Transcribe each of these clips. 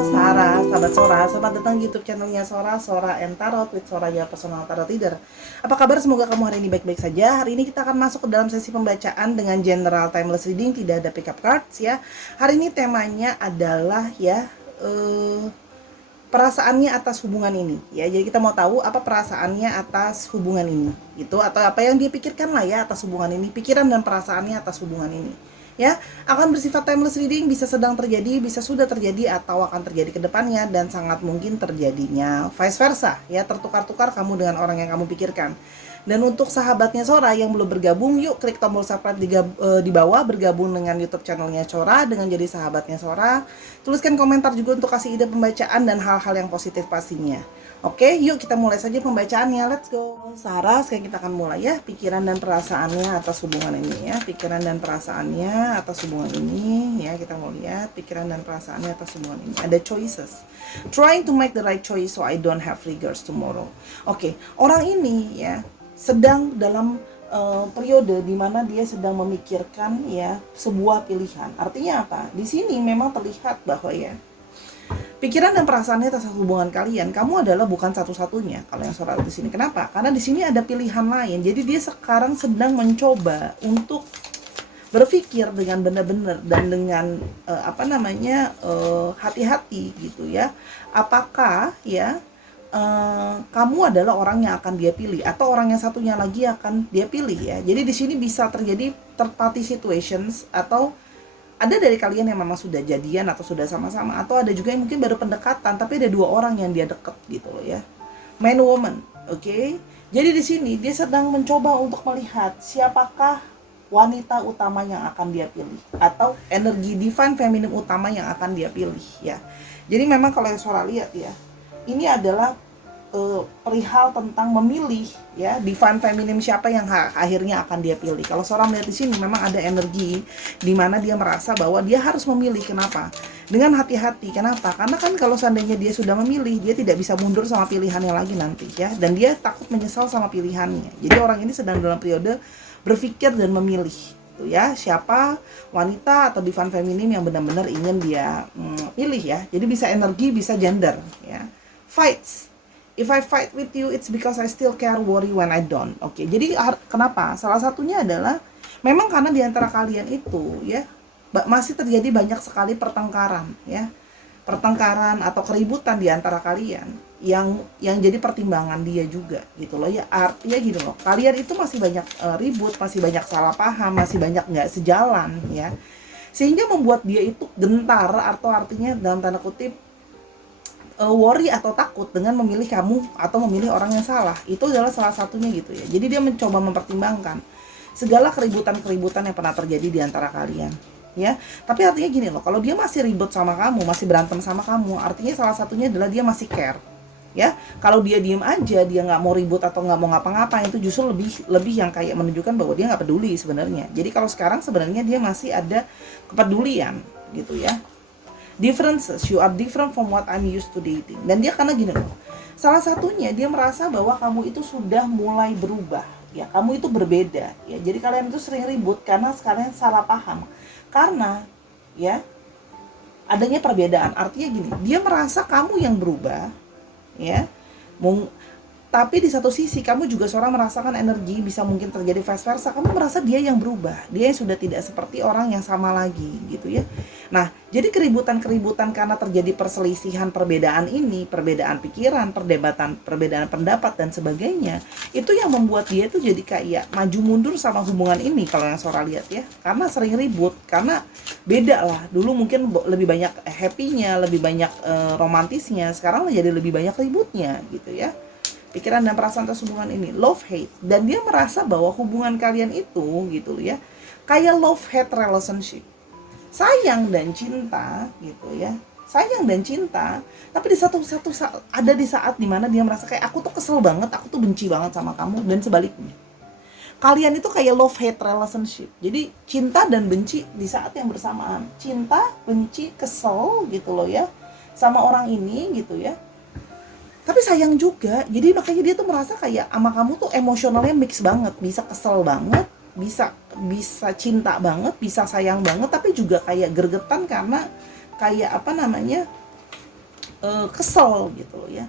Sarah, sahabat Sora, selamat datang di YouTube channelnya Sora and Tarot with Soraya Personal Tarot Reader. Apa kabar? Semoga kamu hari ini baik-baik saja. Hari ini kita akan masuk ke dalam sesi pembacaan dengan general timeless reading, tidak ada pick up cards ya. Hari ini temanya adalah perasaannya atas hubungan ini ya. Jadi kita mau tahu apa perasaannya atas hubungan ini gitu, atau apa yang dia pikirkan lah ya atas hubungan ini, pikiran dan perasaannya atas hubungan ini. Ya, akan bersifat timeless reading, bisa sedang terjadi, bisa sudah terjadi, atau akan terjadi ke depannya, dan sangat mungkin terjadinya vice versa, ya, tertukar-tukar kamu dengan orang yang kamu pikirkan. Dan untuk sahabatnya Sora yang belum bergabung, yuk klik tombol subscribe di bawah, bergabung dengan YouTube channelnya Sora dengan jadi sahabatnya Sora. Tuliskan komentar juga untuk kasih ide pembacaan dan hal-hal yang positif pastinya. Oke, yuk kita mulai saja pembacaannya. Let's go. Sarah, sekarang kita akan mulai ya. Pikiran dan perasaannya atas hubungan ini ya. Pikiran dan perasaannya atas hubungan ini ya. Kita mau lihat pikiran dan perasaannya atas hubungan ini. Ada choices. Trying to make the right choice so I don't have regrets tomorrow. Oke, orang ini ya sedang dalam periode di mana dia sedang memikirkan ya sebuah pilihan. Artinya apa? Di sini memang terlihat bahwa ya pikiran dan perasaannya atas hubungan kalian, kamu adalah bukan satu-satunya kalau yang Sora di sini. Kenapa? Karena di sini ada pilihan lain. Jadi dia sekarang sedang mencoba untuk berpikir dengan benar-benar dan dengan hati-hati gitu ya. Apakah ya kamu adalah orang yang akan dia pilih atau orang yang satunya lagi akan dia pilih ya. Jadi di sini bisa terjadi third party situations, atau ada dari kalian yang memang sudah jadian atau sudah sama-sama, atau ada juga yang mungkin baru pendekatan tapi ada dua orang yang dia deket gitu loh ya. Man woman, oke? Jadi di sini dia sedang mencoba untuk melihat siapakah wanita utama yang akan dia pilih, atau energi divine feminine utama yang akan dia pilih ya. Jadi memang kalau yang Sora lihat ya, ini adalah perihal tentang memilih ya divine feminine siapa yang akhirnya akan dia pilih. Kalau seorang melihat di sini memang ada energi di mana dia merasa bahwa dia harus memilih. Kenapa? Dengan hati-hati. Kenapa? Karena kan kalau seandainya dia sudah memilih, dia tidak bisa mundur sama pilihannya lagi nanti ya, dan dia takut menyesal sama pilihannya. Jadi orang ini sedang dalam periode berpikir dan memilih tuh ya, siapa wanita atau divine feminine yang benar-benar ingin dia pilih ya. Jadi bisa energi, bisa gender ya. Fights. If I fight with you, it's because I still care, worry when I don't. Oke, jadi kenapa? Salah satunya adalah memang karena di antara kalian itu ya masih terjadi banyak sekali pertengkaran ya. Pertengkaran atau keributan di antara kalian yang jadi pertimbangan dia juga gitu loh ya. Artinya gini loh, kalian itu masih banyak ribut, masih banyak salah paham, masih banyak nggak sejalan ya. Sehingga membuat dia itu gentar, atau artinya dalam tanda kutip worry atau takut dengan memilih kamu atau memilih orang yang salah. Itu adalah salah satunya gitu ya. Jadi dia mencoba mempertimbangkan segala keributan-keributan yang pernah terjadi di antara kalian ya. Tapi artinya gini loh, kalau dia masih ribut sama kamu, masih berantem sama kamu, artinya salah satunya adalah dia masih care ya. Kalau dia diem aja, dia nggak mau ribut atau nggak mau ngapa-ngapain, itu justru lebih yang kayak menunjukkan bahwa dia nggak peduli sebenarnya. Jadi kalau sekarang sebenarnya dia masih ada kepedulian gitu ya. Differences, you are different from what I'm used to dating. Dan dia karena gini loh, salah satunya dia merasa bahwa kamu itu sudah mulai berubah ya, kamu itu berbeda ya. Jadi kalian itu sering ribut karena sekalian salah paham, karena ya adanya perbedaan. Artinya gini, dia merasa kamu yang berubah ya, tapi di satu sisi kamu juga seorang merasakan energi, bisa mungkin terjadi vice versa. Kamu merasa dia yang berubah, dia yang sudah tidak seperti orang yang sama lagi gitu ya. Nah, jadi keributan-keributan karena terjadi perselisihan perbedaan ini, perbedaan pikiran, perbedaan pendapat dan sebagainya, itu yang membuat dia itu jadi kayak maju mundur sama hubungan ini kalau yang Sora lihat ya. Karena sering ribut, karena beda lah. Dulu mungkin lebih banyak happy-nya, lebih banyak romantisnya, sekarang jadi lebih banyak ributnya gitu ya. Pikiran dan perasaan atas hubungan ini, love hate, dan dia merasa bahwa hubungan kalian itu gitu ya, kayak love hate relationship, sayang dan cinta gitu ya, sayang dan cinta. Tapi di satu saat ada di saat dimana dia merasa kayak aku tuh kesel banget, aku tuh benci banget sama kamu, dan sebaliknya kalian itu kayak love hate relationship. Jadi cinta dan benci di saat yang bersamaan, cinta, benci, kesel gitu loh ya sama orang ini gitu ya. Tapi sayang juga, jadi makanya dia tuh merasa kayak sama kamu tuh emosionalnya mix banget, bisa kesel banget, bisa cinta banget, bisa sayang banget, tapi juga kayak gergetan karena kayak kesel gitu loh ya,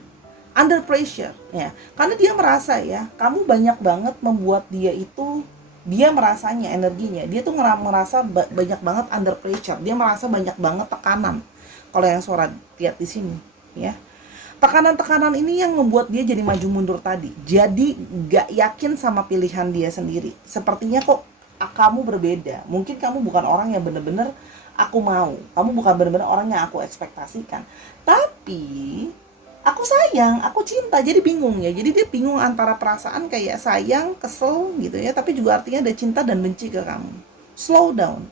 under pressure ya, karena dia merasa ya kamu banyak banget membuat dia itu, dia merasanya energinya dia tuh merasa banyak banget under pressure, dia merasa banyak banget tekanan. Kalau yang suara lihat di sini ya, tekanan-tekanan ini yang membuat dia jadi maju mundur tadi, jadi gak yakin sama pilihan dia sendiri. Sepertinya kok kamu berbeda, mungkin kamu bukan orang yang bener-bener aku mau, kamu bukan bener-bener orang yang aku ekspektasikan, tapi aku sayang, aku cinta, jadi bingung ya. Jadi dia bingung antara perasaan kayak sayang, kesel gitu ya, tapi juga artinya ada cinta dan benci ke kamu. Slow down.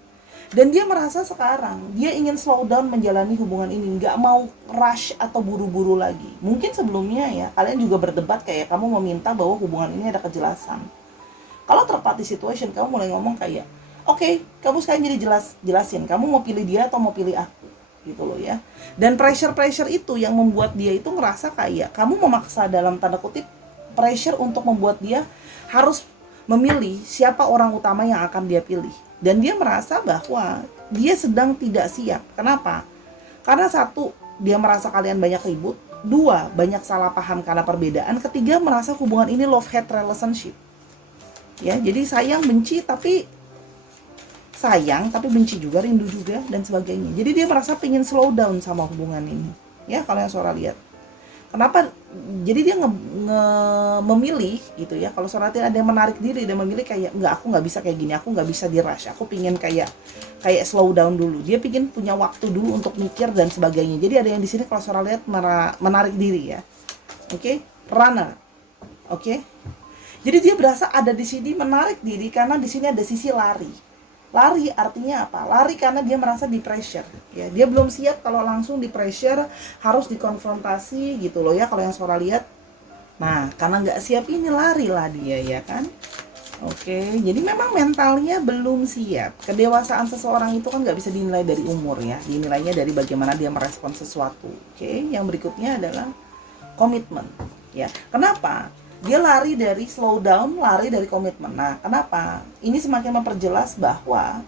Dan dia merasa sekarang dia ingin slow down menjalani hubungan ini, nggak mau rush atau buru-buru lagi. Mungkin sebelumnya ya kalian juga berdebat kayak kamu meminta bahwa hubungan ini ada kejelasan. Kalau terpati situation, kamu mulai ngomong kayak, oke, kamu sekarang jadi jelasin, kamu mau pilih dia atau mau pilih aku, gitu loh ya. Dan pressure itu yang membuat dia itu ngerasa kayak kamu memaksa dalam tanda kutip pressure untuk membuat dia harus memilih siapa orang utama yang akan dia pilih. Dan dia merasa bahwa dia sedang tidak siap. Kenapa? Karena satu, dia merasa kalian banyak ribut. Dua, banyak salah paham karena perbedaan. Ketiga, merasa hubungan ini love-hate relationship. Ya, jadi sayang benci tapi benci juga, rindu juga dan sebagainya. Jadi dia merasa pengen slow down sama hubungan ini. Ya, kalau yang suara lihat. Kenapa? Jadi dia memilih gitu ya. Kalau suara lihat ada yang menarik diri dan memilih kayak enggak, aku nggak bisa kayak gini, aku nggak bisa di rush. Aku pengen kayak slow down dulu. Dia pengen punya waktu dulu untuk mikir dan sebagainya. Jadi ada yang di sini kalau suara lihat menarik diri ya. Oke? Runner. Oke? Jadi dia berasa ada di sini menarik diri karena di sini ada sisi lari. Lari artinya apa? Lari karena dia merasa di pressure. Ya, dia belum siap kalau langsung di pressure, harus dikonfrontasi gitu loh ya kalau yang suara lihat. Nah, karena nggak siap ini lari lah dia ya kan. Oke, jadi memang mentalnya belum siap. Kedewasaan seseorang itu kan nggak bisa dinilai dari umur ya, dinilainya dari bagaimana dia merespon sesuatu. Oke, yang berikutnya adalah komitmen. Ya, kenapa? Dia lari dari slow down, lari dari komitmen. Nah, kenapa? Ini semakin memperjelas bahwa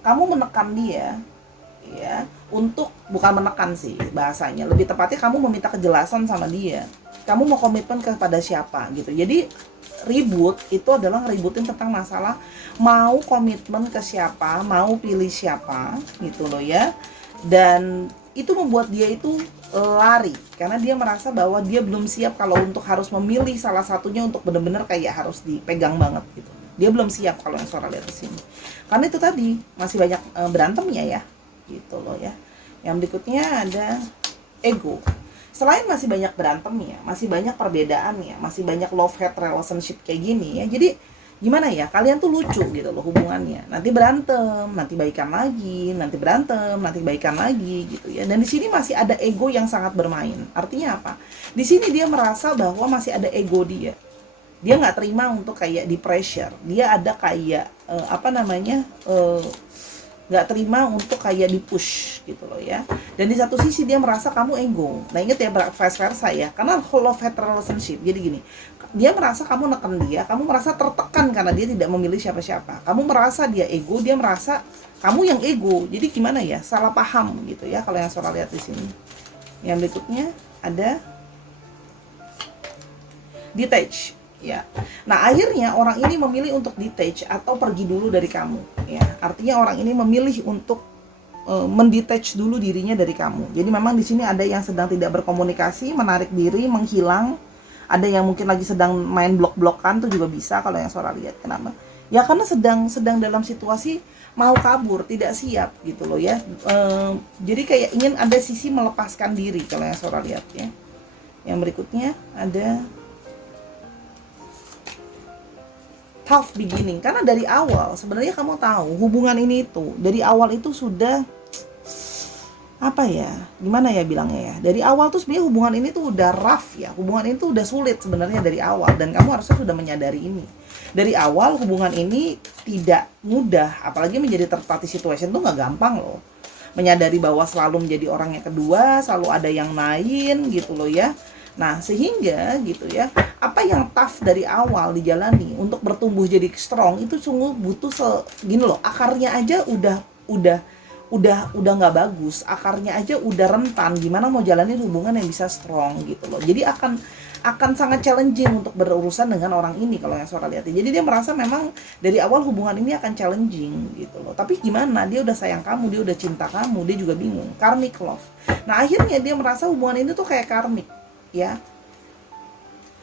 kamu menekan dia, ya, untuk bukan menekan sih bahasanya. Lebih tepatnya kamu meminta kejelasan sama dia. Kamu mau komitmen kepada siapa gitu. Jadi ribut itu adalah ngeributin tentang masalah mau komitmen ke siapa, mau pilih siapa gitu loh ya. Dan itu membuat dia itu lari karena dia merasa bahwa dia belum siap kalau untuk harus memilih salah satunya untuk benar-benar kayak harus dipegang banget gitu. Dia belum siap kalau yang suara lihat di sini. Karena itu tadi masih banyak berantemnya ya. Gitu loh ya. Yang berikutnya ada ego. Selain masih banyak berantemnya, masih banyak perbedaannya, masih banyak love-hate relationship kayak gini ya. Jadi gimana ya, kalian tuh lucu gitu loh hubungannya. Nanti berantem, nanti baikan lagi, nanti berantem, nanti baikan lagi gitu ya. Dan di sini masih ada ego yang sangat bermain. Artinya apa? Di sini dia merasa bahwa masih ada ego dia. Dia nggak terima untuk kayak di pressure. Dia ada kayak nggak terima untuk kayak di push gitu loh ya. Dan di satu sisi dia merasa kamu ego. Nah inget ya, vice versa ya, karena love-hate relationship. Jadi gini, dia merasa kamu neken dia, kamu merasa tertekan karena dia tidak memilih siapa-siapa. Kamu merasa dia ego, dia merasa kamu yang ego. Jadi gimana ya, salah paham gitu ya kalau yang suara lihat di sini. Yang berikutnya ada detach. Ya. Nah, akhirnya orang ini memilih untuk detach atau pergi dulu dari kamu, ya. Artinya orang ini memilih untuk mendetach dulu dirinya dari kamu. Jadi memang di sini ada yang sedang tidak berkomunikasi, menarik diri, menghilang. Ada yang mungkin lagi sedang main blok-blokan, tuh juga bisa kalau yang suara lihat. Kenapa? Ya karena sedang dalam situasi mau kabur, tidak siap gitu loh ya. Jadi kayak ingin ada sisi melepaskan diri kalau yang suara lihat ya. Yang berikutnya ada tough beginning, karena dari awal sebenarnya kamu tahu hubungan ini itu dari awal itu sudah apa ya, gimana ya bilangnya ya, dari awal tuh sebenarnya hubungan ini tuh udah rough ya, hubungan ini tuh udah sulit sebenarnya dari awal, dan kamu harusnya sudah menyadari ini dari awal. Hubungan ini tidak mudah, apalagi menjadi third party situation tuh nggak gampang loh. Menyadari bahwa selalu menjadi orang yang kedua, selalu ada yang lain gitu loh ya. Nah sehingga gitu ya, apa yang tough dari awal dijalani untuk bertumbuh jadi strong itu sungguh butuh gini loh, akarnya aja udah udah nggak bagus, akarnya aja udah rentan, gimana mau jalanin hubungan yang bisa strong gitu loh. Jadi akan sangat challenging untuk berurusan dengan orang ini kalau yang Sora lihat. Jadi dia merasa memang dari awal hubungan ini akan challenging gitu loh. Tapi gimana, dia udah sayang kamu, dia udah cinta kamu, dia juga bingung. Karmic love. Nah akhirnya dia merasa hubungan ini tuh kayak karmik ya,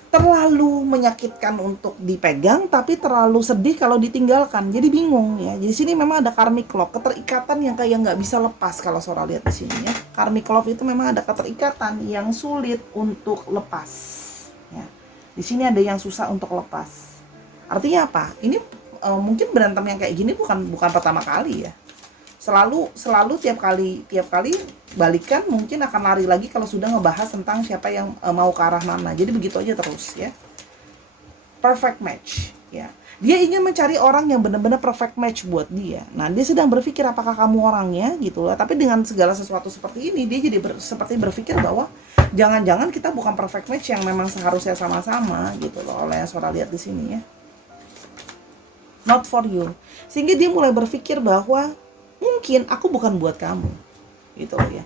terlalu menyakitkan untuk dipegang tapi terlalu sedih kalau ditinggalkan. Jadi bingung ya. Di sini memang ada karmic love, keterikatan yang kayak nggak bisa lepas kalau Sora lihat di sini ya. Karmic love itu memang ada keterikatan yang sulit untuk lepas. Ya. Di sini ada yang susah untuk lepas. Artinya apa? Ini mungkin berantem yang kayak gini bukan pertama kali ya. Selalu tiap kali balikan mungkin akan lari lagi kalau sudah ngebahas tentang siapa yang mau ke arah mana. Jadi begitu aja terus ya. Perfect match ya. Dia ingin mencari orang yang benar-benar perfect match buat dia. Nah, dia sedang berpikir apakah kamu orangnya gitu loh. Tapi dengan segala sesuatu seperti ini, dia jadi seperti berpikir bahwa jangan-jangan kita bukan perfect match yang memang seharusnya sama-sama gitu loh. Oleh yang Sora lihat di sini ya. Not for you. Sehingga dia mulai berpikir bahwa mungkin aku bukan buat kamu gitu ya.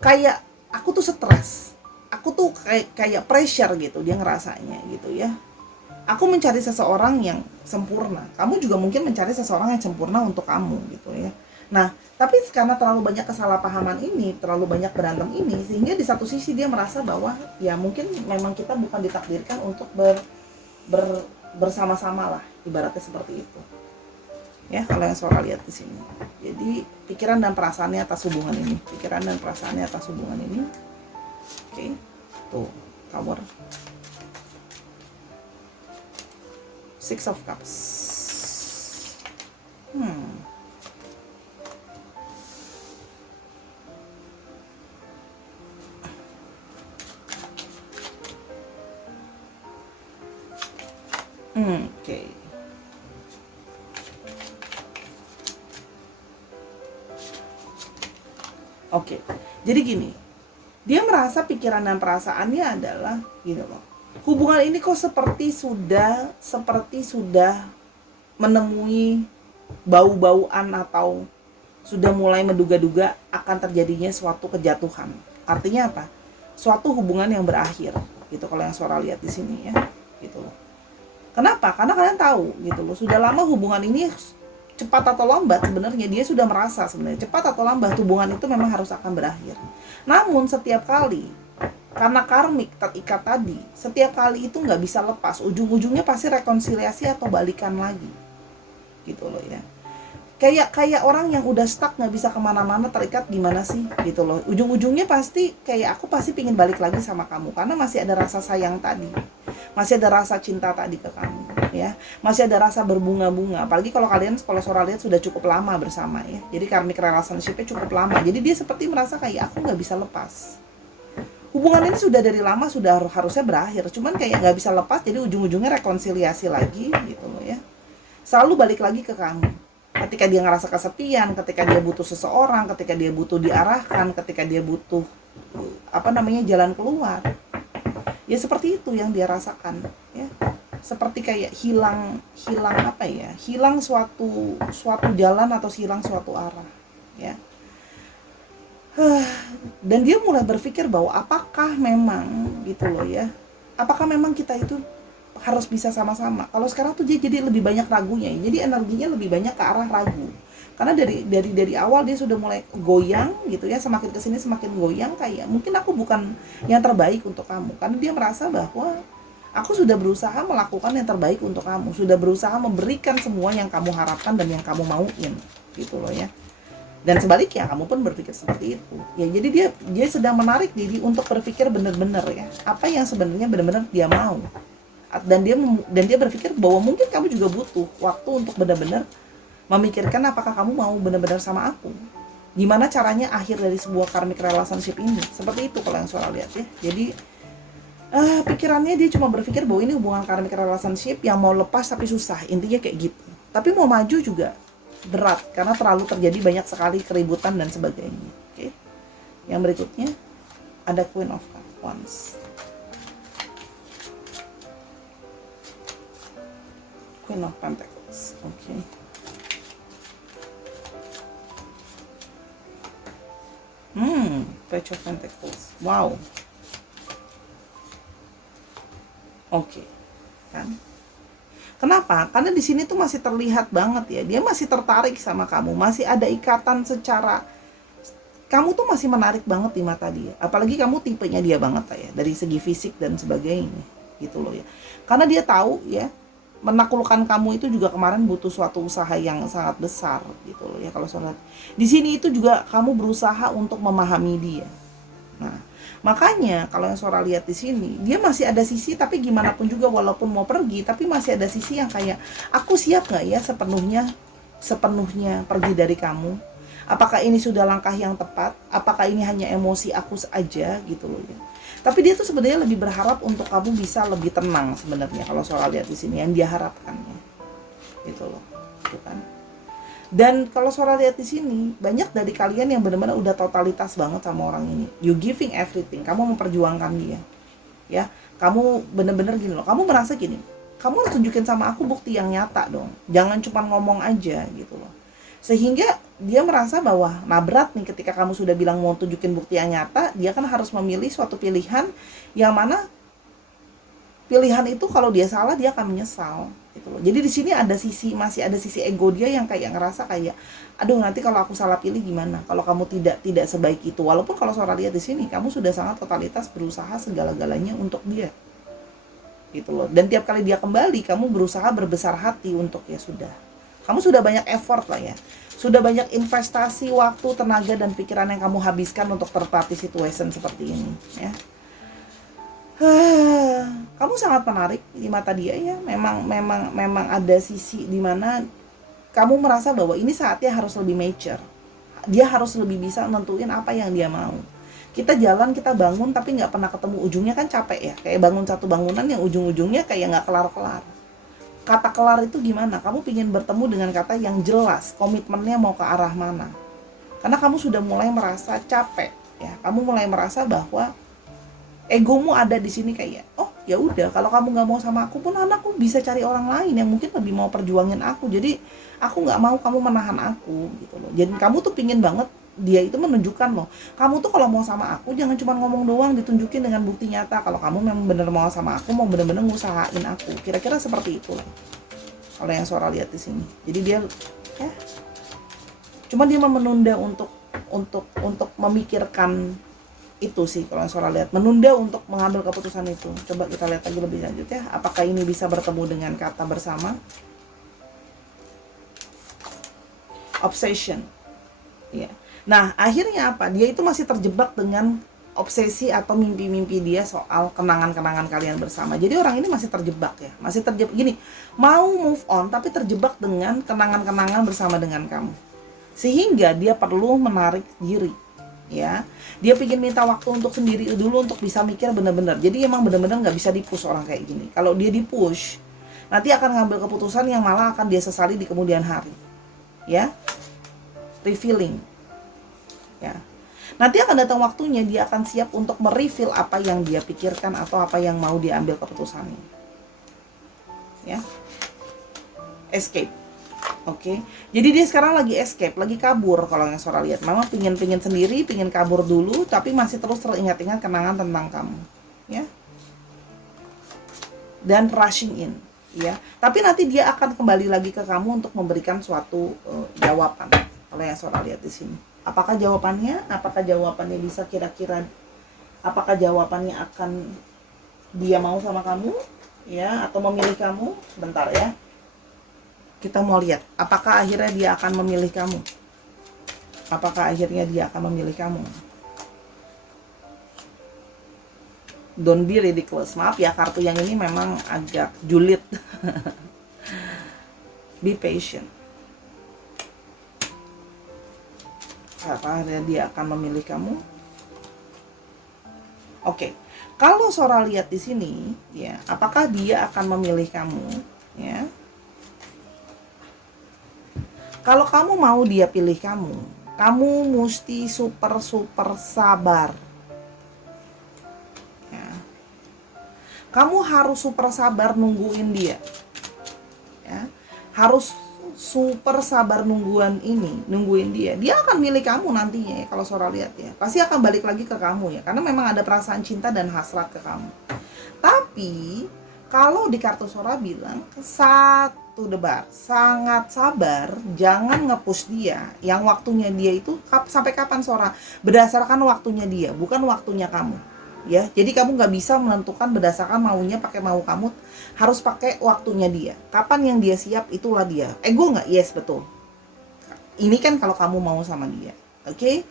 Kayak aku tuh stres, aku tuh kayak pressure gitu dia ngerasanya gitu ya. Aku mencari seseorang yang sempurna, kamu juga mungkin mencari seseorang yang sempurna untuk kamu gitu ya. Nah tapi karena terlalu banyak kesalahpahaman ini, terlalu banyak berantem ini, sehingga di satu sisi dia merasa bahwa ya mungkin memang kita bukan ditakdirkan untuk bersama-sama lah, ibaratnya seperti itu ya kalau yang Sora lihat di sini. Jadi pikiran dan perasaannya atas hubungan ini, oke. Tuh Tower, Six of Cups. Oke. Oke, jadi gini, dia merasa pikiran dan perasaannya adalah gitu loh. Hubungan ini kok seperti sudah menemui bau-bauan atau sudah mulai menduga-duga akan terjadinya suatu kejatuhan. Artinya apa? Suatu hubungan yang berakhir, gitu kalau yang Sora lihat di sini ya, gitu loh. Kenapa? Karena kalian tahu gitu loh, sudah lama hubungan ini cepat atau lambat sebenarnya dia sudah merasa sebenarnya cepat atau lambat hubungan itu memang harus akan berakhir. Namun setiap kali karena karmik terikat tadi, setiap kali itu nggak bisa lepas, ujung-ujungnya pasti rekonsiliasi atau balikan lagi, gitu loh ya. Kayak orang yang udah stuck nggak bisa kemana-mana, terikat gimana sih, gitu loh. Ujung-ujungnya pasti kayak aku pasti pingin balik lagi sama kamu karena masih ada rasa sayang tadi, masih ada rasa cinta tadi ke kamu ya, masih ada rasa berbunga-bunga. Apalagi kalau Sora lihat sudah cukup lama bersama ya, jadi karmic relationship-nya cukup lama. Jadi dia seperti merasa kayak aku nggak bisa lepas. Hubungan ini sudah dari lama, sudah harusnya berakhir, cuman kayak nggak bisa lepas, jadi ujung-ujungnya rekonsiliasi lagi gitu loh ya. Selalu balik lagi ke kamu. Ketika dia ngerasa kesepian, ketika dia butuh seseorang, ketika dia butuh diarahkan, ketika dia butuh jalan keluar. Ya seperti itu yang dia rasakan ya. Seperti kayak hilang suatu jalan atau hilang suatu arah ya. Dan dia mulai berpikir bahwa apakah memang gitu loh ya, apakah memang kita itu harus bisa sama-sama. Kalau sekarang tuh dia jadi lebih banyak ragunya ya. Jadi energinya lebih banyak ke arah ragu. Karena dari awal dia sudah mulai goyang gitu ya, semakin kesini semakin goyang, kayak mungkin aku bukan yang terbaik untuk kamu. Karena dia merasa bahwa aku sudah berusaha melakukan yang terbaik untuk kamu, sudah berusaha memberikan semua yang kamu harapkan dan yang kamu mauin gitu loh ya. Dan sebaliknya kamu pun berpikir seperti itu ya. Jadi dia sedang menarik diri untuk berpikir benar-benar ya, apa yang sebenarnya benar-benar dia mau. Dan dia berpikir bahwa mungkin kamu juga butuh waktu untuk benar-benar memikirkan apakah kamu mau benar-benar sama aku. Gimana caranya akhir dari sebuah karmic relationship ini. Seperti itu kalau yang Sora lihat ya. Jadi pikirannya dia cuma berpikir bahwa ini hubungan karmic relationship yang mau lepas tapi susah. Intinya kayak gitu. Tapi mau maju juga berat karena terlalu terjadi banyak sekali keributan dan sebagainya. Oke. Yang berikutnya ada Queen of Wands. Queen of Pentacles. Oke. Page of Pentacles. Wow. Oke. Kan? Kenapa? Karena di sini tuh masih terlihat banget ya, dia masih tertarik sama kamu, masih ada ikatan secara, kamu tuh masih menarik banget di mata dia. Apalagi kamu tipenya dia banget lah ya, dari segi fisik dan sebagainya, gitu loh ya. Karena dia tahu ya, menaklukkan kamu itu juga kemarin butuh suatu usaha yang sangat besar, gitu loh ya. Kalau soal di sini itu juga kamu berusaha untuk memahami dia. Nah, makanya kalau yang Sora lihat di sini, dia masih ada sisi, tapi gimana pun juga walaupun mau pergi, tapi masih ada sisi yang kayak, aku siap nggak ya sepenuhnya pergi dari kamu? Apakah ini sudah langkah yang tepat? Apakah ini hanya emosi aku saja gitu loh ya. Tapi dia tuh sebenarnya lebih berharap untuk kamu bisa lebih tenang sebenarnya kalau Sora lihat di sini yang dia harapkan ya. Gitu loh. Gitu kan? Dan kalau Sora lihat di sini, banyak dari kalian yang benar-benar udah totalitas banget sama orang ini. You giving everything, kamu memperjuangkan dia. Ya, kamu benar-benar gini loh. Kamu merasa gini, kamu harus tunjukin sama aku bukti yang nyata dong. Jangan cuma ngomong aja gitu loh. Sehingga dia merasa bahwa berat nih ketika kamu sudah bilang mau tunjukin bukti yang nyata, dia kan harus memilih suatu pilihan yang mana pilihan itu kalau dia salah dia akan menyesal gitu loh. Jadi di sini ada masih ada sisi ego dia yang kayak ngerasa kayak, aduh nanti kalau aku salah pilih gimana? Kalau kamu tidak sebaik itu. Walaupun kalau Sora lihat di sini kamu sudah sangat totalitas berusaha segala-galanya untuk dia. Gitu loh. Dan tiap kali dia kembali kamu berusaha berbesar hati untuk ya sudah. Kamu sudah banyak effort lah ya. Sudah banyak investasi waktu, tenaga dan pikiran yang kamu habiskan untuk terpati situation seperti ini ya. Kamu sangat menarik di mata dia ya. Memang ada sisi di mana kamu merasa bahwa ini saatnya harus lebih mature. Dia harus lebih bisa nentuin apa yang dia mau. Kita jalan, kita bangun tapi nggak pernah ketemu ujungnya kan capek ya. Kayak bangun satu bangunan yang ujung-ujungnya kayak nggak kelar-kelar. Kata kelar itu gimana? Kamu ingin bertemu dengan kata yang jelas, komitmennya mau ke arah mana. Karena kamu sudah mulai merasa capek ya. Kamu mulai merasa bahwa egomu ada di sini kayak, oh ya udah kalau kamu nggak mau sama aku pun anakku bisa cari orang lain yang mungkin lebih mau perjuangin aku. Jadi aku nggak mau kamu menahan aku gitu loh. Jadi kamu tuh pingin banget dia itu menunjukkan loh, kamu tuh kalau mau sama aku jangan cuma ngomong doang, ditunjukin dengan bukti nyata kalau kamu memang bener mau sama aku, mau bener-bener ngusahain aku. Kira-kira seperti itu lah kalau yang Sora lihat di sini. Jadi dia ya cuma dia menunda untuk memikirkan itu sih kalau yang Sora lihat, menunda untuk mengambil keputusan itu. Coba kita lihat lagi lebih lanjut ya, apakah ini bisa bertemu dengan kata bersama. Obsession ya. Nah akhirnya apa, dia itu masih terjebak dengan obsesi atau mimpi-mimpi dia soal kenangan-kenangan kalian bersama. Jadi orang ini masih terjebak ya, masih terjebak gini, mau move on tapi terjebak dengan kenangan-kenangan bersama dengan kamu, sehingga dia perlu menarik diri ya. Dia pingin minta waktu untuk sendiri dulu untuk bisa mikir bener-bener. Jadi emang bener-bener nggak bisa dipush orang kayak gini. Kalau dia dipush nanti akan ngambil keputusan yang malah akan dia sesali di kemudian hari ya. Revealing ya, nanti akan datang waktunya dia akan siap untuk mereveal apa yang dia pikirkan atau apa yang mau diambil keputusannya ya. Escape. Oke, jadi dia sekarang lagi escape, lagi kabur. Kalau yang Sora lihat, mama pingin sendiri, pingin kabur dulu, tapi masih terus teringat-ingat kenangan tentang kamu, ya. Dan rushing in, ya. Tapi nanti dia akan kembali lagi ke kamu untuk memberikan suatu jawaban. Kalau yang Sora lihat di sini, apakah jawabannya? Apakah jawabannya bisa kira-kira? Apakah jawabannya akan dia mau sama kamu, ya, atau memilih kamu? Bentar ya. Kita mau lihat, apakah akhirnya dia akan memilih kamu? Apakah akhirnya dia akan memilih kamu? Don't be ridiculous. Maaf ya, kartu yang ini memang agak julid. Be patient. Apakah akhirnya dia akan memilih kamu? Oke. Kalau Sora lihat di sini, ya, apakah dia akan memilih kamu? Ya. Kalau kamu mau dia pilih kamu mesti super sabar. Ya. Kamu harus super sabar nungguin dia. Ya. Harus super sabar nungguin dia akan milih kamu nantinya ya, kalau Sora lihat ya. Pasti akan balik lagi ke kamu ya, karena memang ada perasaan cinta dan hasrat ke kamu. Tapi kalau di kartu Sora bilang satu debar, sangat sabar, jangan nge-push dia. Yang waktunya dia itu sampai kapan Sora? Berdasarkan waktunya dia, bukan waktunya kamu. Ya, jadi kamu nggak bisa menentukan berdasarkan maunya pakai mau kamu, harus pakai waktunya dia. Kapan yang dia siap itulah dia. Ego nggak? Yes, betul. Ini kan kalau kamu mau sama dia, oke?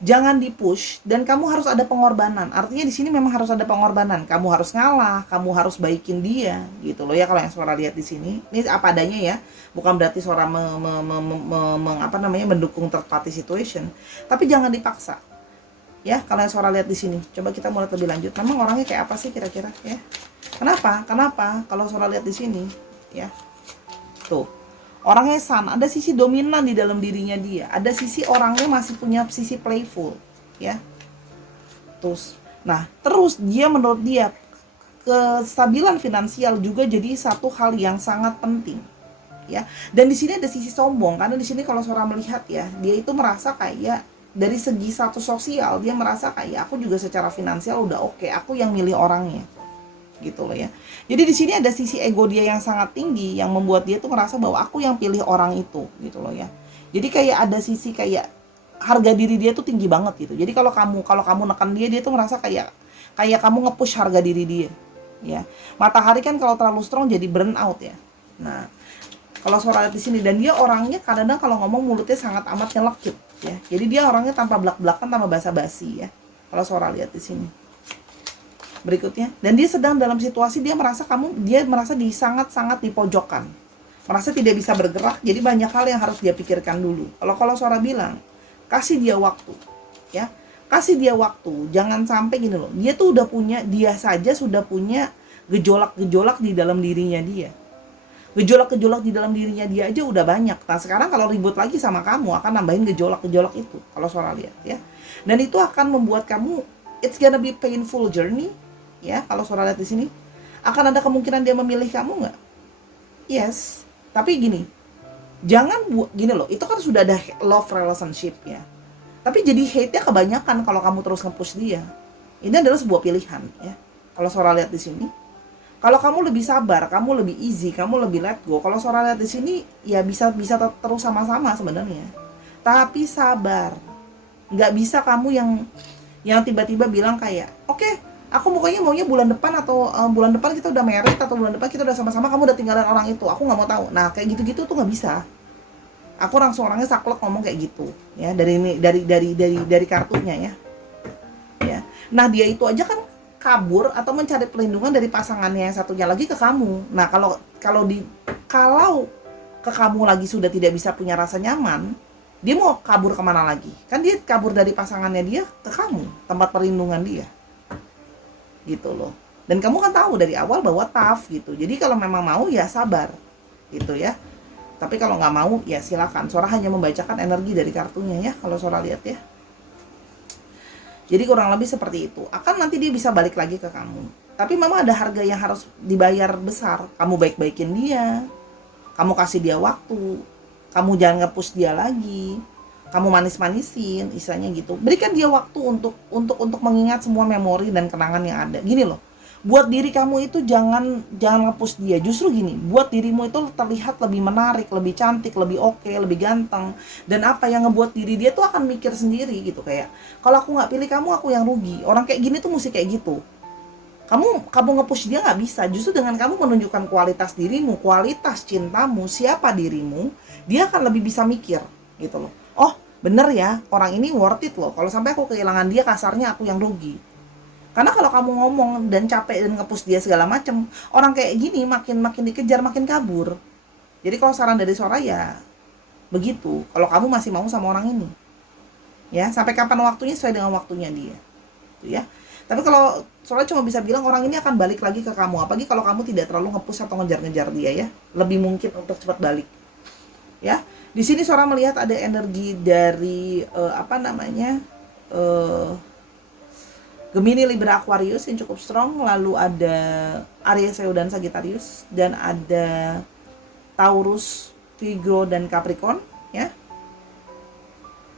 Jangan dipush dan kamu harus ada pengorbanan. Artinya di sini memang harus ada pengorbanan. Kamu harus ngalah, kamu harus baikin dia, gitu loh ya. Kalau yang Sora lihat di sini, ini apa adanya ya. Bukan berarti Sora mendukung third party situation, tapi jangan dipaksa. Ya, kalau yang Sora lihat di sini, coba kita mulai lebih lanjut. Memang orangnya kayak apa sih kira-kira ya? Kenapa? Kalau Sora lihat di sini, ya. Tuh. Orangnya Sun, ada sisi dominan di dalam dirinya dia. Ada sisi orangnya masih punya sisi playful, ya. Terus dia menurut dia kestabilan finansial juga jadi satu hal yang sangat penting. Ya. Dan di sini ada sisi sombong, karena di sini kalau Sora melihat ya, dia itu merasa kayak dari segi status sosial dia merasa kayak aku juga secara finansial udah oke, aku yang milih orangnya, gitu loh ya. Jadi di sini ada sisi ego dia yang sangat tinggi yang membuat dia tuh merasa bahwa aku yang pilih orang itu, gitu loh ya. Jadi kayak ada sisi kayak harga diri dia tuh tinggi banget gitu. Jadi kalau kamu nekan dia tuh merasa kayak kamu nge-push harga diri dia, ya. Matahari kan kalau terlalu strong jadi burn out ya. Nah, kalau Sora lihat di sini, dan dia orangnya kadang-kadang kalau ngomong mulutnya sangat amat nyelekit ya. Jadi dia orangnya tanpa belak-belakan, tanpa basa-basi ya. Kalau Sora lihat di sini. Berikutnya, dan dia sedang dalam situasi dia merasa di sangat-sangat dipojokkan. Merasa tidak bisa bergerak, jadi banyak hal yang harus dia pikirkan dulu. Kalau Sora bilang, kasih dia waktu ya. Kasih dia waktu, jangan sampai gini loh. Dia saja sudah punya gejolak-gejolak di dalam dirinya dia. Gejolak-gejolak di dalam dirinya dia aja udah banyak. Nah sekarang kalau ribut lagi sama kamu akan nambahin gejolak-gejolak itu. Kalau Sora lihat ya. Dan itu akan membuat kamu, it's gonna be painful journey ya. Kalau Sora lihat di sini, akan ada kemungkinan dia memilih kamu nggak? Yes. Tapi gini, jangan gini loh. Itu kan sudah ada love relationship ya. Tapi jadi hate-nya kebanyakan kalau kamu terus nge-push dia. Ini adalah sebuah pilihan ya. Kalau Sora lihat di sini. Kalau kamu lebih sabar, kamu lebih easy, kamu lebih let go. Kalau Sora lihat di sini, ya bisa terus sama-sama sebenarnya. Tapi sabar. Nggak bisa kamu yang tiba-tiba bilang kayak, oke, aku maunya bulan depan atau bulan depan kita udah married atau bulan depan kita udah sama-sama, kamu udah tinggalin orang itu. Aku nggak mau tahu. Nah, kayak gitu-gitu tuh nggak bisa. Aku langsung orangnya saklek ngomong kayak gitu, ya dari kartunya ya. Ya. Nah, dia itu aja kan kabur atau mencari perlindungan dari pasangannya yang satunya lagi ke kamu. Nah, kalau ke kamu lagi sudah tidak bisa punya rasa nyaman, dia mau kabur kemana lagi? Kan dia kabur dari pasangannya dia ke kamu, tempat perlindungan dia. Gitu loh. Dan kamu kan tahu dari awal bahwa tough gitu. Jadi kalau memang mau ya sabar. Gitu ya. Tapi kalau nggak mau ya silakan. Sora hanya membacakan energi dari kartunya ya, kalau Sora lihat ya. Jadi kurang lebih seperti itu. Akan nanti dia bisa balik lagi ke kamu. Tapi memang ada harga yang harus dibayar besar. Kamu baik-baikin dia. Kamu kasih dia waktu. Kamu jangan nge-push dia lagi. Kamu manis-manisin, istilahnya gitu. Berikan dia waktu untuk mengingat semua memori dan kenangan yang ada. Gini loh. Buat diri kamu itu jangan nge-push dia. Justru gini, buat dirimu itu terlihat lebih menarik, lebih cantik, lebih oke, lebih ganteng. Dan apa yang ngebuat diri dia tuh akan mikir sendiri gitu. Kayak, kalau aku gak pilih kamu, aku yang rugi. Orang kayak gini tuh mesti kayak gitu. Kamu nge-push dia gak bisa. Justru dengan kamu menunjukkan kualitas dirimu, kualitas cintamu, siapa dirimu, dia akan lebih bisa mikir gitu loh. Oh bener ya, orang ini worth it loh. Kalau sampai aku kehilangan dia, kasarnya aku yang rugi. Karena kalau kamu ngomong dan capek dan nge-push dia segala macem, orang kayak gini makin dikejar, makin kabur. Jadi kalau saran dari Sora ya begitu. Kalau kamu masih mau sama orang ini, ya sampai kapan waktunya sesuai dengan waktunya dia, gitu ya. Tapi kalau Sora cuma bisa bilang orang ini akan balik lagi ke kamu, apalagi kalau kamu tidak terlalu nge-push atau ngejar-ngejar dia ya, lebih mungkin untuk cepat balik. Ya, di sini Sora melihat ada energi dari Gemini, Libra, Aquarius yang cukup strong, lalu ada Aries, Leo, dan Sagittarius, dan ada Taurus, Virgo dan Capricorn ya.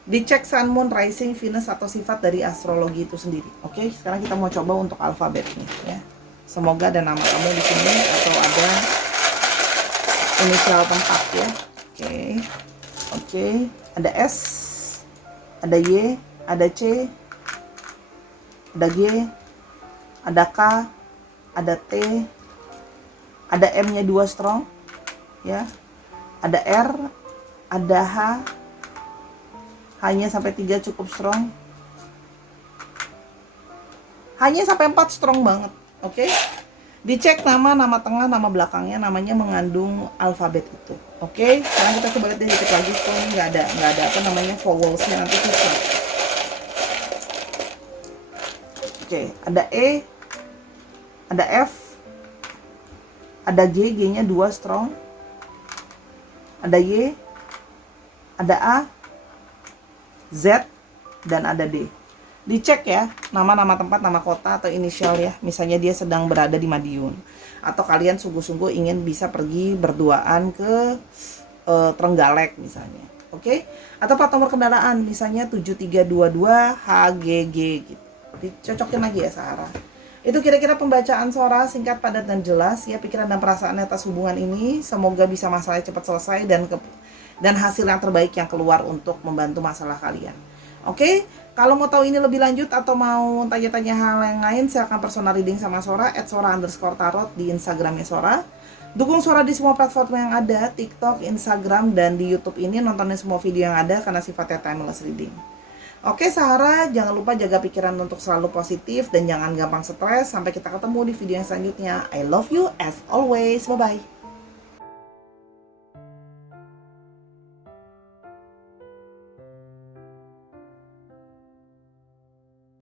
Dicek Sun, Moon, Rising, Venus atau sifat dari astrologi itu sendiri. Oke, sekarang kita mau coba untuk alfabetnya ya. Semoga ada nama kamu di sini atau ada inisial tempat ya. Oke, ada S, ada Y, ada C, ada G, ada K, ada T, ada M-nya 2 strong ya. Ada R, ada H, hanya sampai 3 cukup strong. Hanya sampai 4 strong banget. Oke. Dicek nama tengah, nama belakangnya, namanya mengandung alfabet itu. Oke. Sekarang kita coba lihat dikit lagi. Kok ini nggak ada apa namanya vowelsnya, nanti susah. Oke, ada E, ada F, ada G, G-nya 2 strong. Ada Y, ada A, Z, dan ada D. Dicek ya, nama tempat, nama kota atau inisial ya. Misalnya dia sedang berada di Madiun, atau kalian sungguh-sungguh ingin bisa pergi berduaan ke Trenggalek misalnya. Oke? Atau plat nomor kendaraan misalnya 7322 HGG gitu. Dicocokin lagi ya Sarah. Itu kira-kira pembacaan Sora singkat, padat, dan jelas ya, pikiran dan perasaan atas hubungan ini. Semoga bisa masalahnya cepat selesai dan hasil yang terbaik yang keluar untuk membantu masalah kalian. Oke, kalau mau tahu ini lebih lanjut atau mau tanya-tanya hal yang lain, silakan personal reading sama Sora @sora_tarot di Instagramnya Sora. Dukung Sora di semua platform yang ada, TikTok, Instagram, dan di YouTube ini. Nontonin semua video yang ada karena sifatnya timeless reading. Oke Sahara, jangan lupa jaga pikiran untuk selalu positif dan jangan gampang stres. Sampai kita ketemu di video yang selanjutnya. I love you as always. Bye-bye.